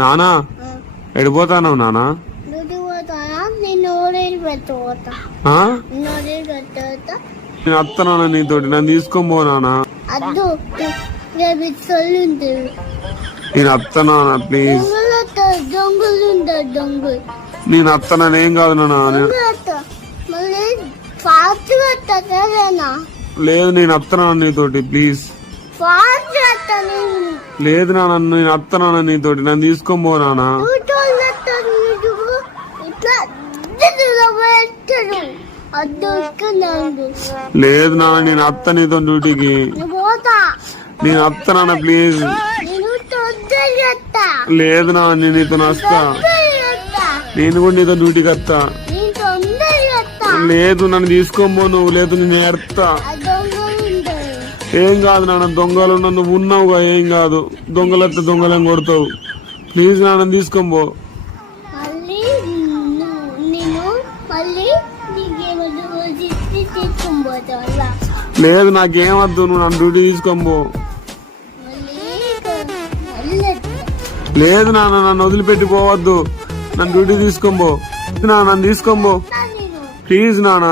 నానా ఎడిపోతాను నానా? నేను అత్తనా నీతోటి, నన్ను తీసుకొని పో నానా. నేను అత్తనా ప్లీజ్, నేను అత్తనా ఏం కాదు నానా. లేదు నేను అత్తనా నీతోటి ప్లీజ్. లేదు నాన్న నేను అత్తనా నీతోటి, నన్ను తీసుకొని పో నానా. లేదు నాన్న నేను అత్త నీతో డ్యూటీకి. నేను అత్తనా ప్లీజ్. లేదు నాన్న నేను నీతో వస్తా, నేను కూడా నీతో డ్యూటీకి వస్తా. లేదు నన్ను తీసుకోబో నువ్వు, లేదు నేను ఎడతా. ఏం కాదు నాన్న, దొంగలు నువ్వు ఉన్నావుగా, ఏం కాదు. దొంగలెత్తే దొంగలేం కొడతావు. ప్లీజ్ నాన్న తీసుకోబో. లేదు నాకేమద్దు, నువ్వు నన్ను డ్యూటీ తీసుకోబో. లేదు నాన్న నన్ను వదిలిపెట్టి పోవద్దు, నన్ను డ్యూటీ తీసుకోబో. నన్ను తీసుకోబో ప్లీజ్ నాన్న.